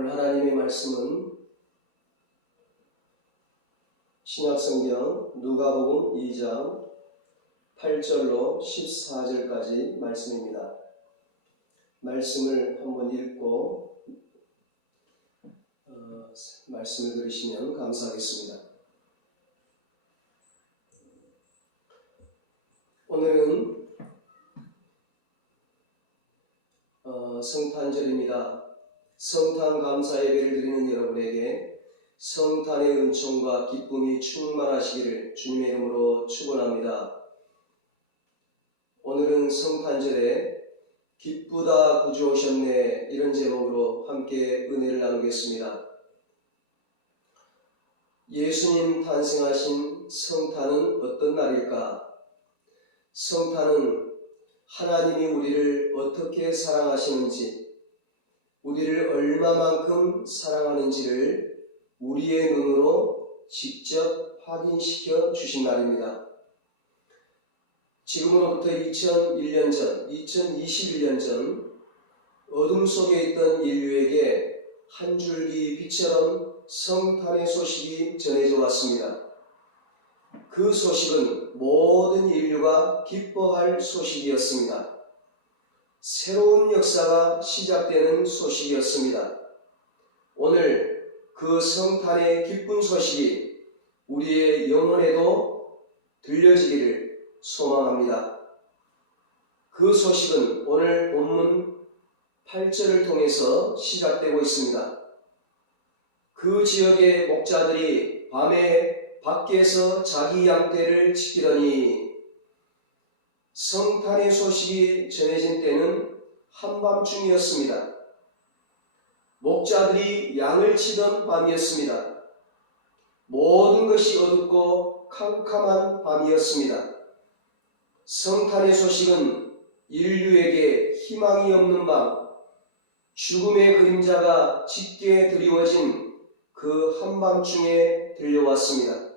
오늘 하나님의 말씀은 신약성경 누가복음 2장 8절로 14절까지 말씀입니다. 말씀을 한번 읽고 어, 말씀을 들으시면 감사하겠습니다. 오늘은 어, 성탄절입니다. 성탄 감사 예배를 드리는 여러분에게 성탄의 은총과 기쁨이 충만하시기를 주님의 이름으로 축원합니다. 오늘은 성탄절에 기쁘다 구주 오셨네 이런 제목으로 함께 은혜를 나누겠습니다. 예수님 탄생하신 성탄은 어떤 날일까? 성탄은 하나님이 우리를 어떻게 사랑하시는지, 우리를 얼마만큼 사랑하는지를 우리의 눈으로 직접 확인시켜 주신 날입니다. 지금으로부터 2001년 전, 2021년 전, 어둠 속에 있던 인류에게 한 줄기 빛처럼 성탄의 소식이 전해져 왔습니다. 그 소식은 모든 인류가 기뻐할 소식이었습니다. 새로운 역사가 시작되는 소식이었습니다. 오늘 그 성탄의 기쁜 소식이 우리의 영혼에도 들려지기를 소망합니다. 그 소식은 오늘 본문 8절을 통해서 시작되고 있습니다. 그 지역의 목자들이 밤에 밖에서 자기 양떼를 지키더니 성탄의 소식이 전해진 때는 한밤중이었습니다. 목자들이 양을 치던 밤이었습니다. 모든 것이 어둡고 캄캄한 밤이었습니다. 성탄의 소식은 인류에게 희망이 없는 밤, 죽음의 그림자가 짙게 드리워진 그 한밤중에 들려왔습니다.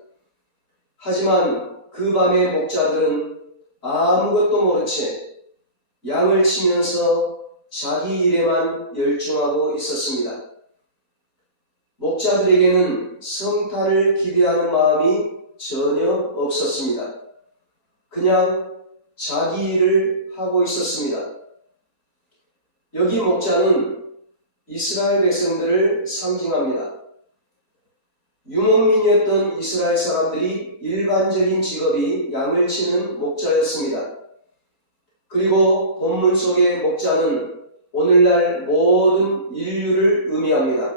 하지만 그 밤의 목자들은 아무것도 모른 채 양을 치면서 자기 일에만 열중하고 있었습니다. 목자들에게는 성탄을 기대하는 마음이 전혀 없었습니다. 그냥 자기 일을 하고 있었습니다. 여기 목자는 이스라엘 백성들을 상징합니다. 유목민이었던 이스라엘 사람들이 일반적인 직업이 양을 치는 목자였습니다. 그리고 본문 속의 목자는 오늘날 모든 인류를 의미합니다.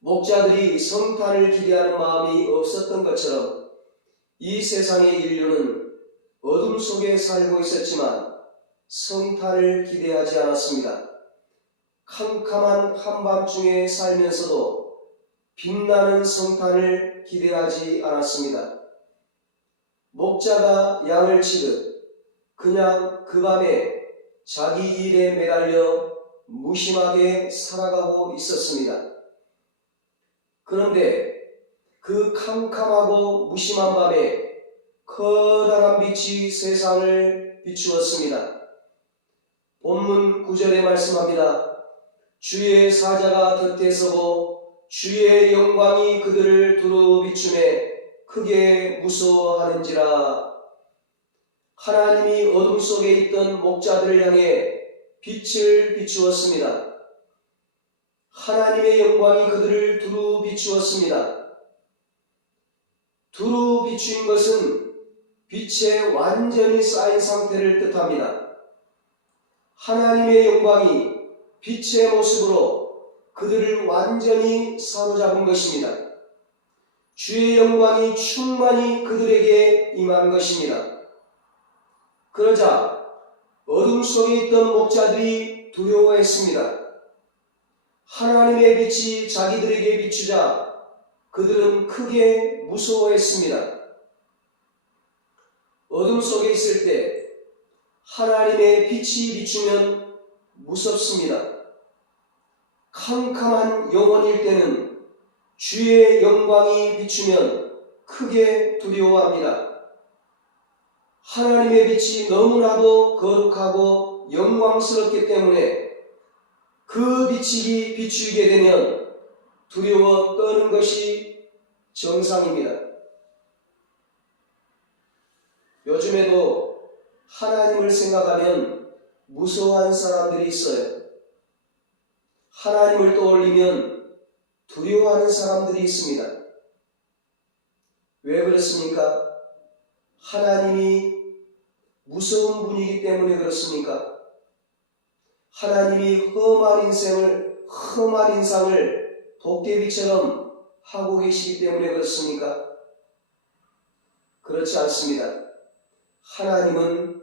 목자들이 성탄을 기대하는 마음이 없었던 것처럼 이 세상의 인류는 어둠 속에 살고 있었지만 성탄을 기대하지 않았습니다. 캄캄한 한밤중에 살면서도 빛나는 성탄을 기대하지 않았습니다. 목자가 양을 치듯 그냥 그 밤에 자기 일에 매달려 무심하게 살아가고 있었습니다. 그런데 그 캄캄하고 무심한 밤에 커다란 빛이 세상을 비추었습니다. 본문 9절에 말씀합니다. 주의 사자가 곁에 서고 주의 영광이 그들을 두루 비추매 크게 무서워하는지라 하나님이 어둠 속에 있던 목자들을 향해 빛을 비추었습니다. 하나님의 영광이 그들을 두루 비추었습니다. 두루 비추인 것은 빛에 완전히 쌓인 상태를 뜻합니다. 하나님의 영광이 빛의 모습으로 그들을 완전히 사로잡은 것입니다. 주의 영광이 충만히 그들에게 임한 것입니다. 그러자 어둠 속에 있던 목자들이 두려워했습니다. 하나님의 빛이 자기들에게 비추자 그들은 크게 무서워했습니다. 어둠 속에 있을 때 하나님의 빛이 비추면 무섭습니다. 캄캄한 영혼일 때는 주의 영광이 비추면 크게 두려워합니다. 하나님의 빛이 너무나도 거룩하고 영광스럽기 때문에 그 빛이 비추게 되면 두려워 떠는 것이 정상입니다. 요즘에도 하나님을 생각하면 무서워하는 사람들이 있어요. 하나님을 떠올리면 두려워하는 사람들이 있습니다. 왜 그렇습니까? 하나님이 무서운 분이기 때문에 그렇습니까? 하나님이 험한 인생을, 험한 인상을 도깨비처럼 하고 계시기 때문에 그렇습니까? 그렇지 않습니다. 하나님은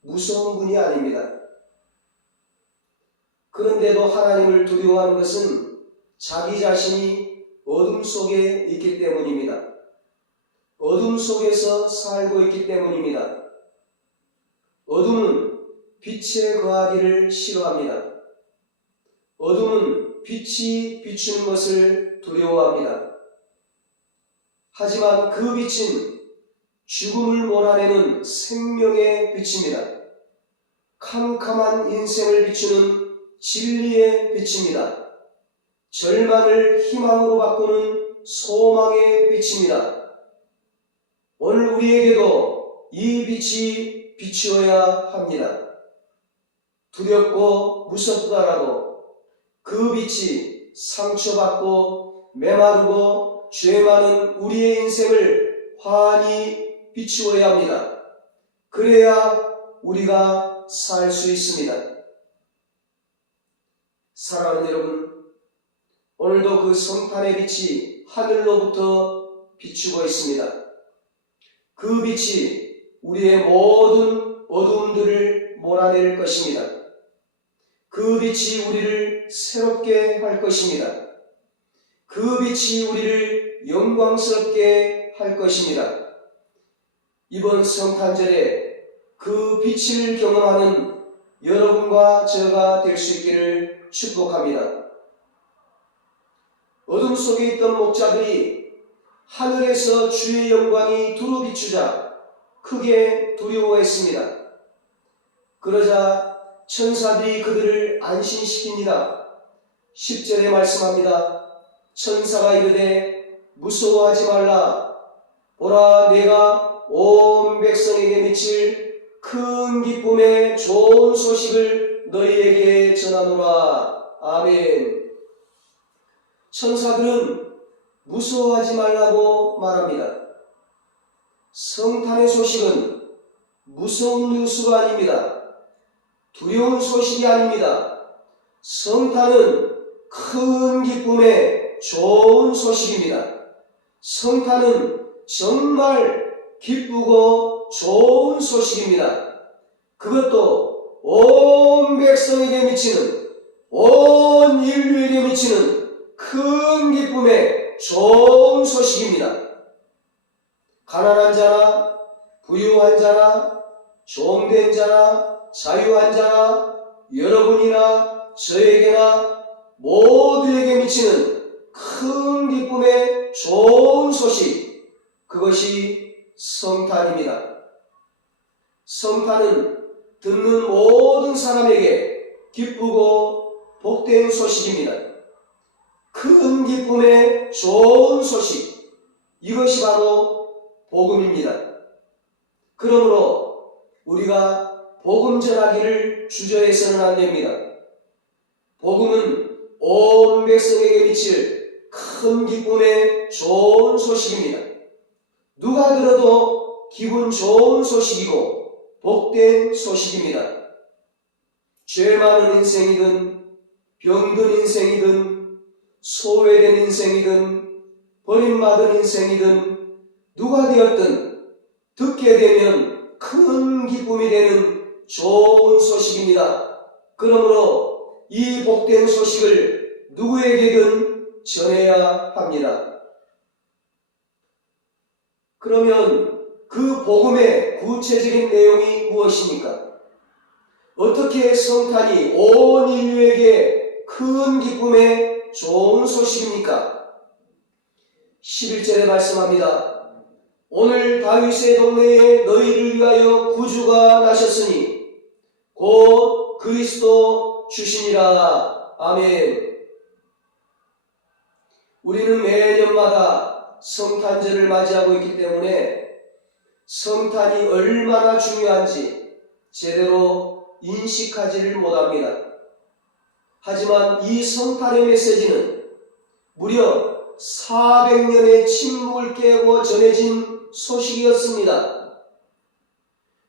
무서운 분이 아닙니다. 그런데도 하나님을 두려워하는 것은 자기 자신이 어둠 속에 있기 때문입니다. 어둠 속에서 살고 있기 때문입니다. 어둠은 빛에 거하기를 싫어합니다. 어둠은 빛이 비추는 것을 두려워합니다. 하지만 그 빛은 죽음을 몰아내는 생명의 빛입니다. 캄캄한 인생을 비추는 진리의 빛입니다. 절망을 희망으로 바꾸는 소망의 빛입니다. 오늘 우리에게도 이 빛이 비추어야 합니다. 두렵고 무섭더라도 그 빛이 상처받고 메마르고 죄 많은 우리의 인생을 환히 비추어야 합니다. 그래야 우리가 살 수 있습니다. 사랑하는 여러분, 오늘도 그 성탄의 빛이 하늘로부터 비추고 있습니다. 그 빛이 우리의 모든 어두움들을 몰아낼 것입니다. 그 빛이 우리를 새롭게 할 것입니다. 그 빛이 우리를 영광스럽게 할 것입니다. 이번 성탄절에 그 빛을 경험하는 여러분과 저가 될 수 있기를 축복합니다. 어둠 속에 있던 목자들이 하늘에서 주의 영광이 두루 비추자 크게 두려워했습니다. 그러자 천사들이 그들을 안심시킵니다. 10절에 말씀합니다. 천사가 이르되 무서워하지 말라. 보라 내가 온 백성에게 미칠 큰 기쁨의 좋은 소식을 너희에게 전하노라. 아멘. 천사들은 무서워하지 말라고 말합니다. 성탄의 소식은 무서운 뉴스가 아닙니다. 두려운 소식이 아닙니다. 성탄은 큰 기쁨의 좋은 소식입니다. 성탄은 정말 기쁘고 좋은 소식입니다. 그것도 온 백성에게 미치는, 온 인류에게 미치는 큰 기쁨의 좋은 소식입니다. 가난한 자나, 부유한 자나, 종된 자나, 자유한 자나, 여러분이나 저에게나 모두에게 미치는 큰 기쁨의 좋은 소식, 그것이 성탄입니다. 성탄은 듣는 모든 사람에게 기쁘고 복된 소식입니다. 큰 기쁨의 좋은 소식, 이것이 바로 복음입니다. 그러므로 우리가 복음 전하기를 주저해서는 안 됩니다. 복음은 온 백성에게 미칠 큰 기쁨의 좋은 소식입니다. 누가 들어도 기분 좋은 소식이고 복된 소식입니다. 죄 많은 인생이든 병든 인생이든 소외된 인생이든 버림받은 인생이든 누가 되었든 듣게 되면 큰 기쁨이 되는 좋은 소식입니다. 그러므로 이 복된 소식을 누구에게든 전해야 합니다. 그러면 그 복음의 구체적인 내용이 무엇입니까? 어떻게 성탄이 온 인류에게 큰 기쁨의 좋은 소식입니까? 11절에 말씀합니다. 오늘 다윗의 동네에 너희를 위하여 구주가 나셨으니 곧 그리스도 주시니라. 아멘. 우리는 매년마다 성탄절을 맞이하고 있기 때문에 성탄이 얼마나 중요한지 제대로 인식하지를 못합니다. 하지만 이 성탄의 메시지는 무려 400년의 침묵을 깨고 전해진 소식이었습니다.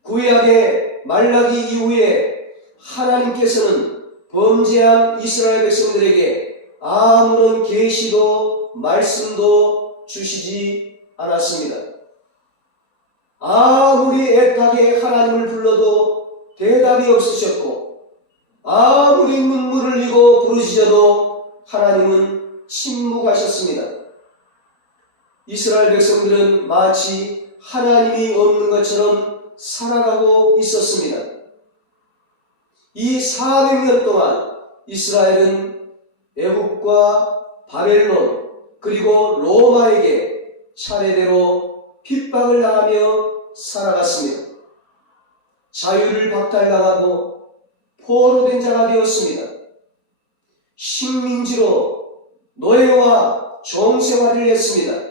구약의 말라기 이후에 하나님께서는 범죄한 이스라엘 백성들에게 아무런 계시도 말씀도 주시지 않았습니다. 아무리 애타게 하나님을 불러도 대답이 없으셨고 아무리 눈물을 흘리고 부르짖어도 하나님은 침묵하셨습니다. 이스라엘 백성들은 마치 하나님이 없는 것처럼 살아가고 있었습니다. 이 400년 동안 이스라엘은 애국과 바벨론 그리고 로마에게 차례대로 핍박을 당하며 살아갔습니다. 자유를 박탈당하고 포로된 자가 되었습니다. 식민지로 노예와 종생활을 했습니다.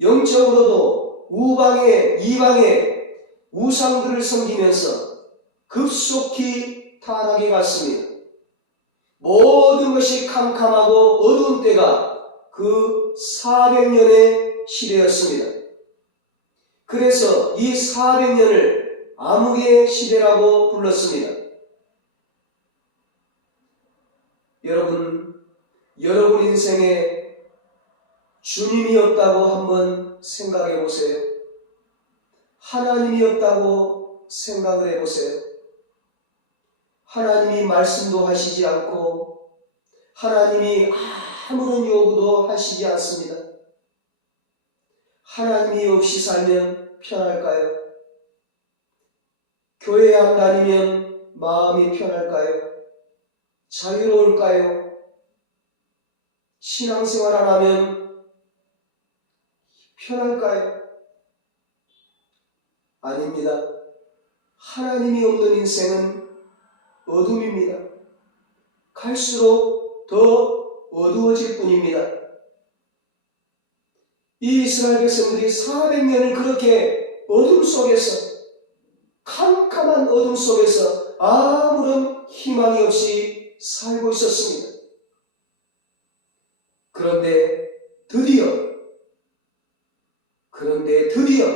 영적으로도 우방의 이방의 우상들을 섬기면서 급속히 타락해 갔습니다. 모든 것이 캄캄하고 어두운 때가 그 400년의 시대였습니다. 그래서 이 400년을 암흑의 시대라고 불렀습니다. 여러분, 여러분 인생에 주님이 없다고 한번 생각해 보세요. 하나님이 없다고 생각을 해 보세요. 하나님이 말씀도 하시지 않고 하나님이 아무런 요구도 하시지 않습니다. 하나님이 없이 살면 편할까요? 교회 안 다니면 마음이 편할까요? 자유로울까요? 신앙생활 안 하면 편할까요? 아닙니다. 하나님이 없는 인생은 어둠입니다. 갈수록 더 어두워질 뿐입니다. 이 이스라엘 백성들이 400년을 그렇게 어둠 속에서 캄캄한 어둠 속에서 아무런 희망이 없이 살고 있었습니다. 그런데 드디어 그런데 드디어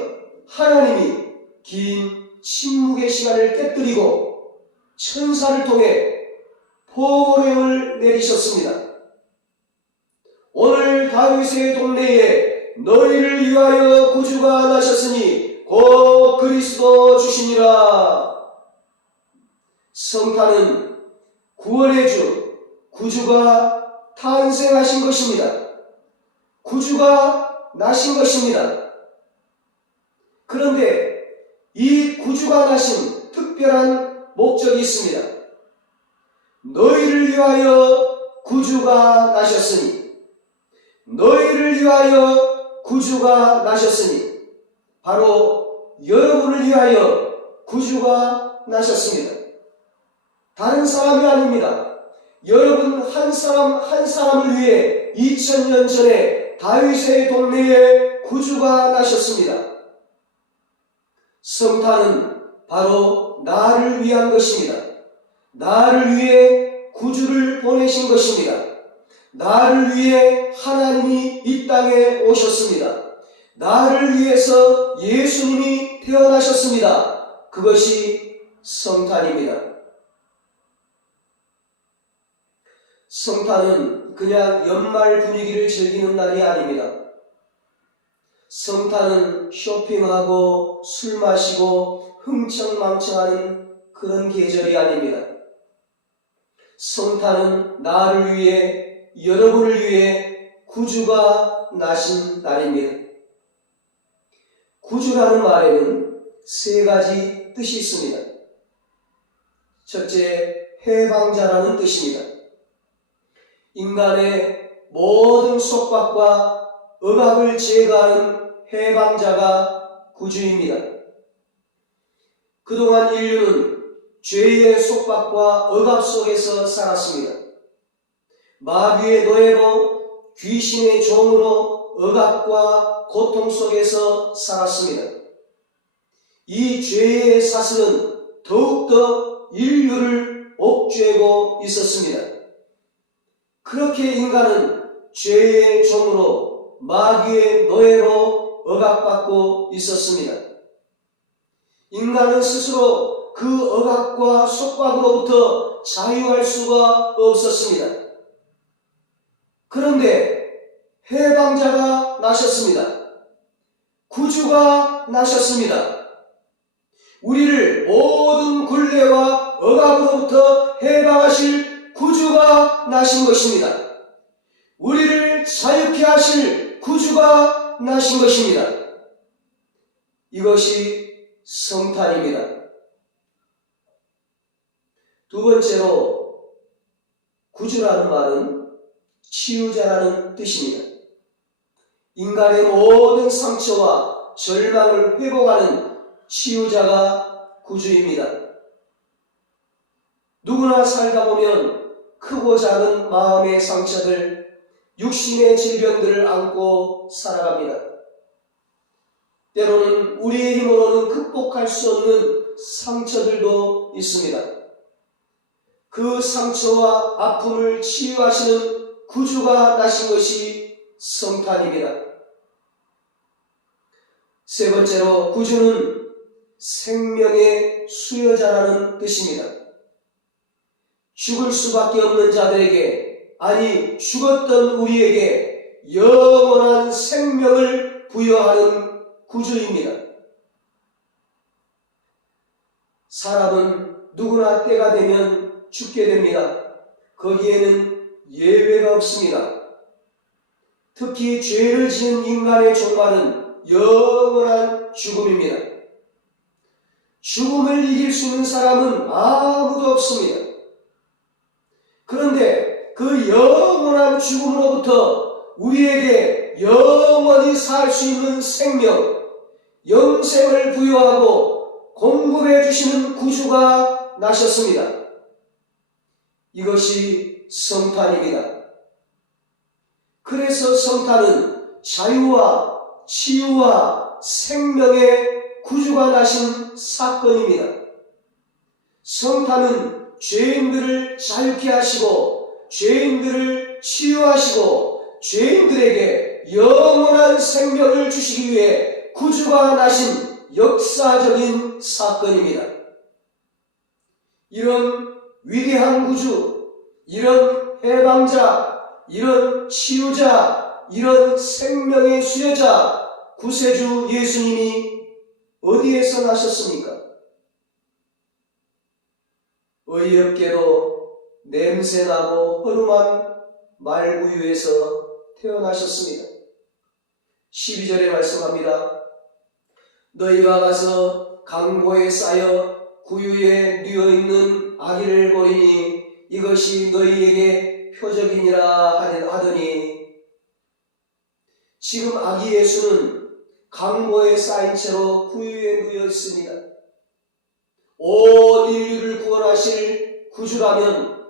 하나님이 긴 침묵의 시간을 깨뜨리고 천사를 통해 포령을 내리셨습니다. 오늘 다윗의 동네에 너희를 위하여 구주가 나셨으니 곧 그리스도 주시니라. 성탄은 구원의 주 구주가 탄생하신 것입니다. 구주가 나신 것입니다. 그런데 이 구주가 나신 특별한 목적이 있습니다. 너희를 위하여 구주가 나셨으니 너희를 위하여 구주가 나셨으니 바로 여러분을 위하여 구주가 나셨습니다. 다른 사람이 아닙니다. 여러분 한 사람 한 사람을 위해 2000년 전에 다윗의 동네에 구주가 나셨습니다. 성탄은 바로 나를 위한 것입니다. 나를 위해 구주를 보내신 것입니다. 나를 위해 하나님이 이 땅에 오셨습니다. 나를 위해서 예수님이 태어나셨습니다. 그것이 성탄입니다. 성탄은 그냥 연말 분위기를 즐기는 날이 아닙니다. 성탄은 쇼핑하고 술 마시고 흥청망청하는 그런 계절이 아닙니다. 성탄은 나를 위해 여러분을 위해 구주가 나신 날입니다. 구주라는 말에는 세 가지 뜻이 있습니다. 첫째, 해방자라는 뜻입니다. 인간의 모든 속박과 억압을 제거하는 해방자가 구주입니다. 그동안 인류는 죄의 속박과 억압 속에서 살았습니다. 마귀의 노예로 귀신의 종으로 억압과 고통 속에서 살았습니다. 이 죄의 사슬은 더욱더 인류를 옥죄고 있었습니다. 그렇게 인간은 죄의 종으로 마귀의 노예로 억압받고 있었습니다. 인간은 스스로 그 억압과 속박으로부터 자유할 수가 없었습니다. 그런데 해방자가 나셨습니다. 구주가 나셨습니다. 우리를 모든 굴레와 억압으로부터 해방하실 구주가 나신 것입니다. 우리를 자유케 하실 구주가 나신 것입니다. 이것이 성탄입니다. 두 번째로 구주라는 말은 치유자라는 뜻입니다. 인간의 모든 상처와 절망을 회복하는 치유자가 구주입니다. 누구나 살다 보면 크고 작은 마음의 상처들, 육신의 질병들을 안고 살아갑니다. 때로는 우리의 힘으로는 극복할 수 없는 상처들도 있습니다. 그 상처와 아픔을 치유하시는 구주가 나신 것이 성탄입니다. 세 번째로 구주는 생명의 수여자라는 뜻입니다. 죽을 수밖에 없는 자들에게, 아니, 죽었던 우리에게 영원한 생명을 부여하는 구주입니다. 사람은 누구나 때가 되면 죽게 됩니다. 거기에는 예외가 없습니다. 특히 죄를 지은 인간의 종말은 영원한 죽음입니다. 죽음을 이길 수 있는 사람은 아무도 없습니다. 그런데 그 영원한 죽음으로부터 우리에게 영원히 살 수 있는 생명, 영생을 부여하고 공급해 주시는 구주가 나셨습니다. 이것이 성탄입니다. 그래서 성탄은 자유와 치유와 생명의 구주가 나신 사건입니다. 성탄은 죄인들을 자유케 하시고 죄인들을 치유하시고 죄인들에게 영원한 생명을 주시기 위해 구주가 나신 역사적인 사건입니다. 이런 위대한 구주, 이런 해방자, 이런 치유자, 이런 생명의 수여자, 구세주 예수님이 어디에서 나셨습니까? 어이없게도 냄새나고 허름한 말구유에서 태어나셨습니다. 12절에 말씀합니다. 너희가 가서 강보에 쌓여 구유에 뉘어있는 아기를 보리니 이것이 너희에게 표적이니라 하더니 지금 아기 예수는 강보에 쌓인 채로 구유에 누여 있습니다. 온 인류를 구원하실 구주라면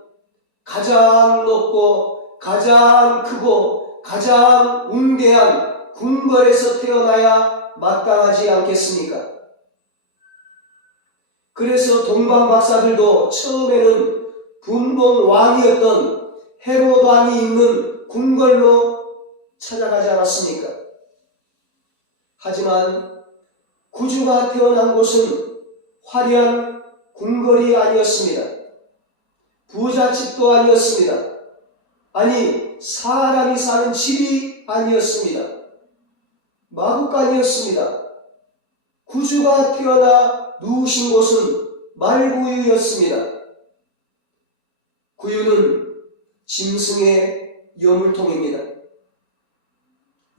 가장 높고 가장 크고 가장 웅대한 궁궐에서 태어나야 마땅하지 않겠습니까? 그래서 동방 박사들도 처음에는 분봉 왕이었던 헤롯 왕이 있는 궁궐로 찾아가지 않았습니까? 하지만 구주가 태어난 곳은 화려한 궁궐이 아니었습니다. 부잣집도 아니었습니다. 아니, 사람이 사는 집이 아니었습니다. 마구간이었습니다. 구주가 태어나 누우신 곳은 말구유였습니다. 구유는 짐승의 여물통입니다.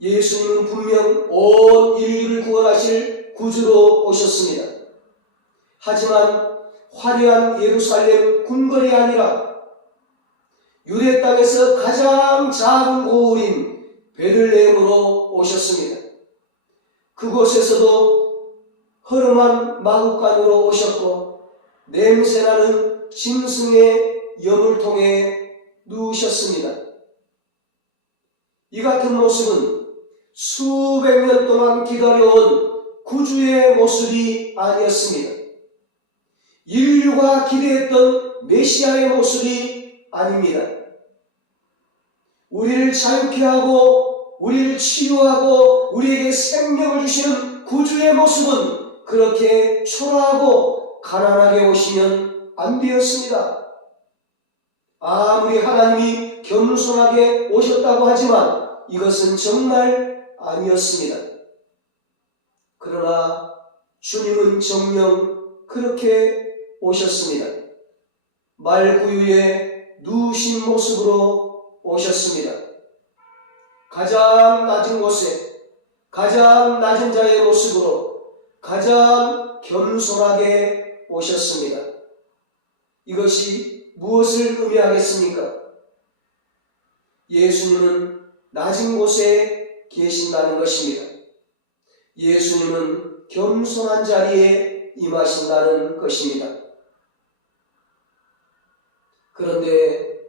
예수님은 분명 온 인류를 구원하실 구주로 오셨습니다. 하지만 화려한 예루살렘 궁궐이 아니라 유대 땅에서 가장 작은 고을인 베들레헴으로 오셨습니다. 그곳에서도 허름한 마구간으로 오셨고 냄새나는 짐승의 여물통에 누우셨습니다. 이 같은 모습은 수백 년 동안 기다려온 구주의 모습이 아니었습니다. 인류가 기대했던 메시아의 모습이 아닙니다. 우리를 자유케 하고 우리를 치유하고 우리에게 생명을 주시는 구주의 모습은 그렇게 초라하고 가난하게 오시면 안 되었습니다. 아무리 하나님이 겸손하게 오셨다고 하지만 이것은 정말 아니었습니다. 그러나 주님은 정녕 그렇게 오셨습니다. 말구유에 누우신 모습으로 오셨습니다. 가장 낮은 곳에 가장 낮은 자의 모습으로 가장 겸손하게 오셨습니다. 이것이 무엇을 의미하겠습니까? 예수님은 낮은 곳에 계신다는 것입니다. 예수님은 겸손한 자리에 임하신다는 것입니다. 그런데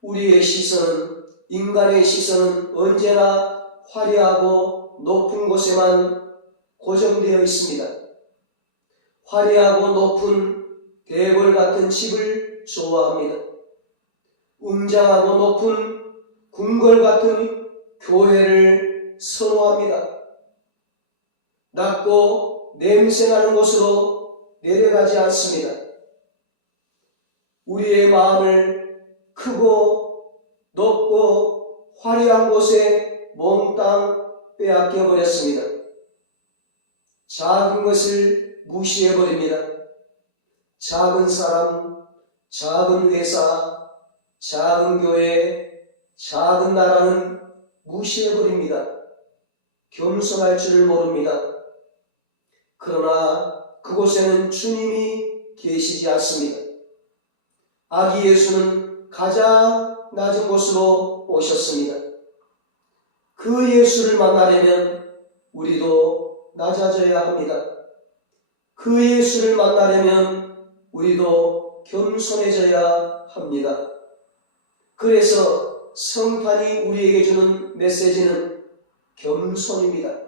우리의 시선은, 인간의 시선은 언제나 화려하고 높은 곳에만 고정되어 있습니다. 화려하고 높은 대궐 같은 집을 좋아합니다. 웅장하고 높은 궁궐 같은 교회를 선호합니다. 낮고 냄새나는 곳으로 내려가지 않습니다. 우리의 마음을 크고 높고 화려한 곳에 몽땅 빼앗겨 버렸습니다. 작은 것을 무시해 버립니다. 작은 사람, 작은 회사, 작은 교회, 작은 나라는 무시해 버립니다. 겸손할 줄을 모릅니다. 그러나 그곳에는 주님이 계시지 않습니다. 아기 예수는 가장 낮은 곳으로 오셨습니다. 그 예수를 만나려면 우리도 낮아져야 합니다. 그 예수를 만나려면 우리도 겸손해져야 합니다. 그래서 성탄이 우리에게 주는 메시지는 겸손입니다.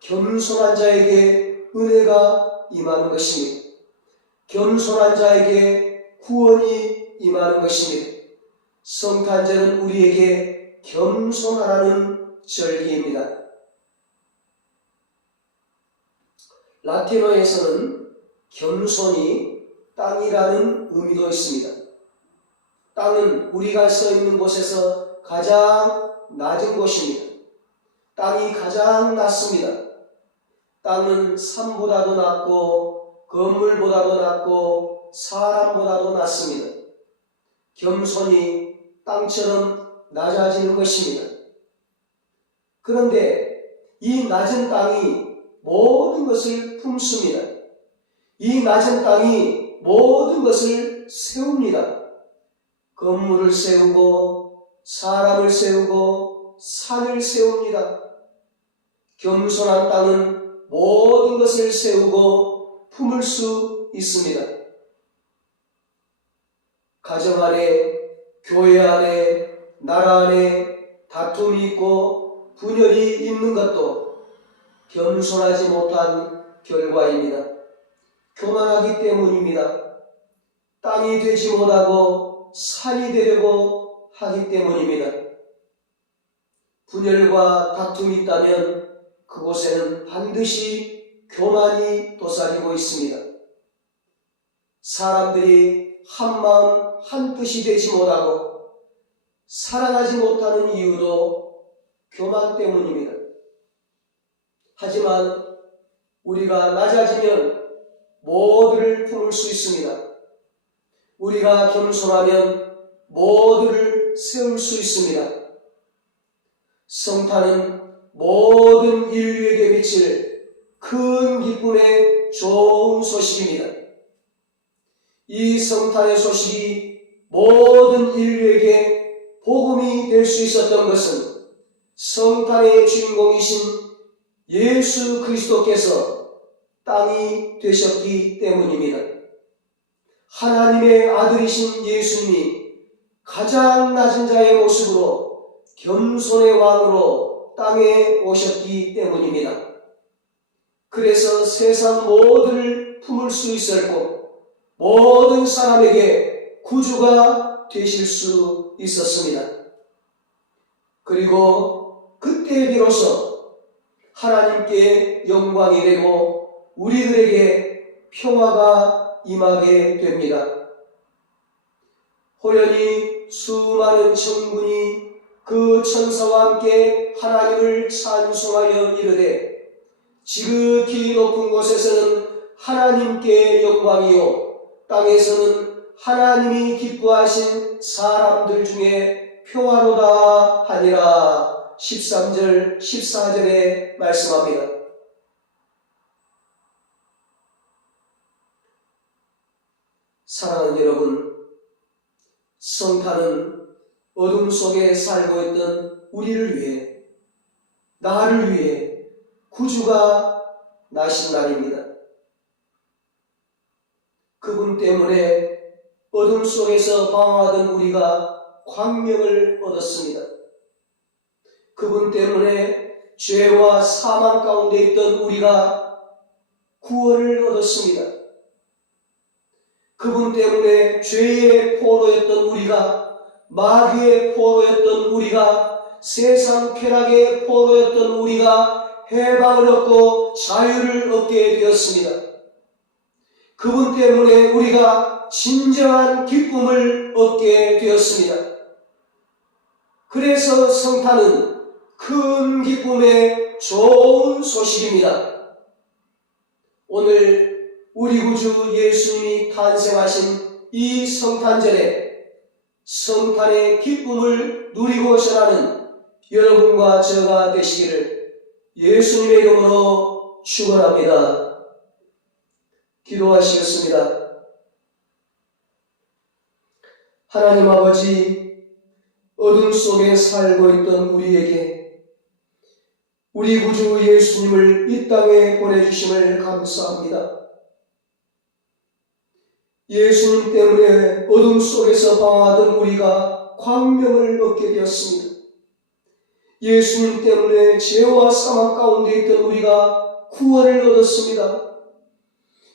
겸손한 자에게 은혜가 임하는 것입니다. 겸손한 자에게 구원이 임하는 것입니다. 성탄절은 우리에게 겸손하라는 절기입니다. 라틴어에서는 겸손이 땅이라는 의미도 있습니다. 땅은 우리가 서 있는 곳에서 가장 낮은 곳입니다. 땅이 가장 낮습니다. 땅은 산보다도 낮고 건물보다도 낮고 사람보다도 낮습니다. 겸손이 땅처럼 낮아지는 것입니다. 그런데 이 낮은 땅이 모든 것을 품습니다. 이 낮은 땅이 모든 것을 세웁니다. 건물을 세우고 사람을 세우고 산을 세웁니다. 겸손한 땅은 모든 것을 세우고 품을 수 있습니다. 가정 안에, 교회 안에, 나라 안에 다툼이 있고 분열이 있는 것도 겸손하지 못한 결과입니다. 교만하기 때문입니다. 땅이 되지 못하고 산이 되려고 하기 때문입니다. 분열과 다툼이 있다면 그곳에는 반드시 교만이 도사리고 있습니다. 사람들이 한 마음 한 뜻이 되지 못하고 사랑하지 못하는 이유도 교만 때문입니다. 하지만 우리가 낮아지면 모두를 품을 수 있습니다. 우리가 겸손하면 모두를 세울 수 있습니다. 성탄은 모든 인류에게 미칠 큰 기쁨의 좋은 소식입니다. 이 성탄의 소식이 모든 인류에게 복음이 될 수 있었던 것은 성탄의 주인공이신 예수 그리스도께서 땅이 되셨기 때문입니다. 하나님의 아들이신 예수님이 가장 낮은 자의 모습으로 겸손의 왕으로 땅에 오셨기 때문입니다. 그래서 세상 모두를 품을 수 있었고 모든 사람에게 구주가 되실 수 있었습니다. 그리고 그때 비로소 하나님께 영광이 되고 우리들에게 평화가 임하게 됩니다. 호련히 수많은 천군이 그 천사와 함께 하나님을 찬송하여 이르되 지극히 높은 곳에서는 하나님께 영광이요 땅에서는 하나님이 기뻐하신 사람들 중에 평화로다 하니라 13절 14절에 말씀합니다. 사랑하는 여러분 성탄은 어둠 속에 살고 있던 우리를 위해 나를 위해 구주가 나신 날입니다. 그분 때문에 어둠 속에서 방황하던 우리가 광명을 얻었습니다. 그분 때문에 죄와 사망 가운데 있던 우리가 구원을 얻었습니다. 그분 때문에 죄의 포로였던 우리가 마귀의 포로였던 우리가 세상 쾌락의 포로였던 우리가 해방을 얻고 자유를 얻게 되었습니다. 그분 때문에 우리가 진정한 기쁨을 얻게 되었습니다. 그래서 성탄은 큰 기쁨의 좋은 소식입니다. 오늘 우리 구주 예수님이 탄생하신 이 성탄절에 성탄의 기쁨을 누리고 전하는 여러분과 저가 되시기를 예수님의 이름으로 축원합니다. 기도하시겠습니다. 하나님 아버지 어둠 속에 살고 있던 우리에게 우리 구주 예수님을 이 땅에 보내주심을 감사합니다. 예수님 때문에 어둠 속에서 방황하던 우리가 광명을 얻게 되었습니다. 예수님 때문에 죄와 사망 가운데 있던 우리가 구원을 얻었습니다.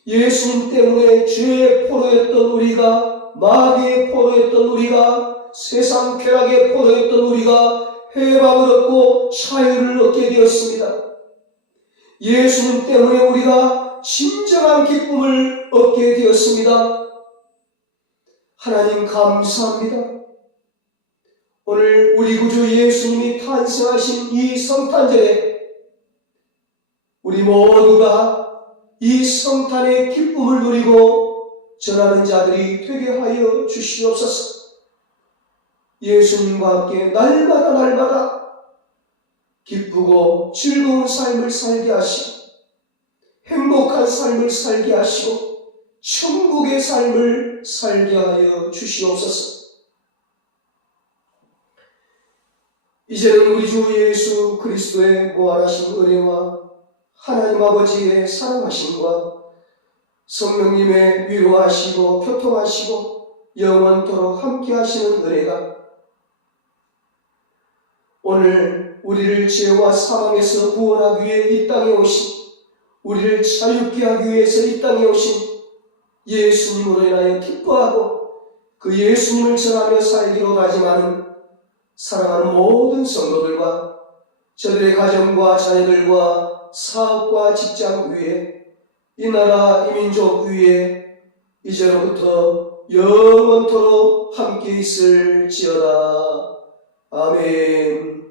예수님 때문에 죄의 포로였던 우리가 마귀의 포로였던 우리가 세상 쾌락의 포로였던 우리가 해방을 얻고 자유를 얻게 되었습니다. 예수님 때문에 우리가 진정한 기쁨을 얻게 되었습니다. 하나님 감사합니다. 오늘 우리 구주 예수님이 탄생하신 이 성탄절에 우리 모두가 이 성탄의 기쁨을 누리고 전하는 자들이 되게 하여 주시옵소서. 예수님과 함께 날마다 날마다 기쁘고 즐거운 삶을 살게 하시고 행복한 삶을 살게 하시고 천국의 삶을 살게 하여 주시옵소서. 이제는 우리 주 예수 그리스도의 무한하신 은혜와 하나님 아버지의 사랑하심과 성령님의 위로하시고 교통하시고 영원토록 함께 하시는 은혜가 오늘 우리를 죄와 사망에서 구원하기 위해 이 땅에 오신 우리를 자유케 하기 위해서 이 땅에 오신 예수님으로 인하여 기뻐하고 그 예수님을 전하며 살기로 다짐하는 사랑하는 모든 성도들과 저들의 가정과 자녀들과 사업과 직장 위에 이 나라 이 민족 위에 이제로부터 영원토록 함께 있을지어다. 아멘.